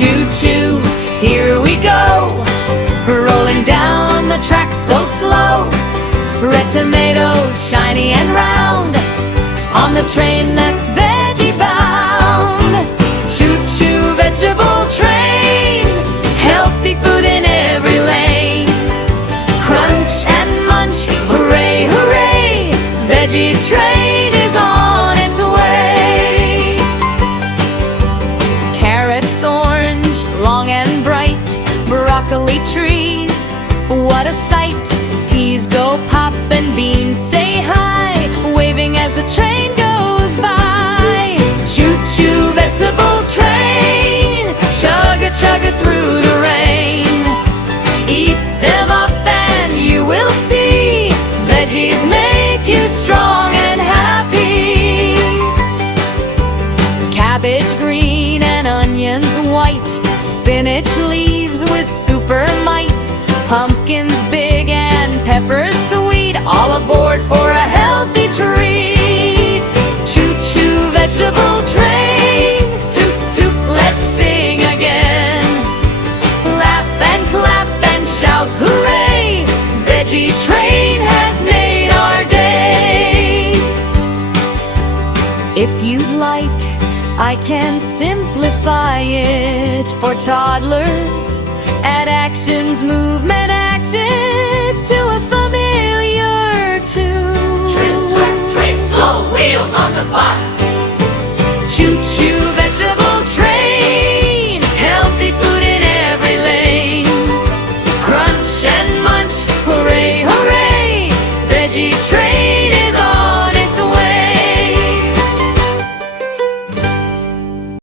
Choo choo, here we go, rolling down the track so slow. Red tomatoes, shiny and round, on the train that's veggie bound. Choo choo, vegetable train, healthy food in every lane. Crunch and munch, hooray, hooray, veggie train is on its way. Carrots orange, long and bright, broccoli trees, what a sight. Peas go pop and beans say hi, waving as the train goes by. Choo choo, vegetable train, chugga-chugga through the rain. Eat them up and you will see, veggies make you strong and happy. Cabbage green and onions white, spinach leaves with super might. Pumpkins big and peppers sweet, all aboard for a healthy treat. Choo choo, vegetable train, toot toot, let's sing again. Laugh and clap and shout hooray, veggie train has made our day. If you'd like, I can simplify it for toddlers. Add actions, movement actions to a familiar tune. Trick, track, trick, blow wheels on the bus. Choo choo, vegetable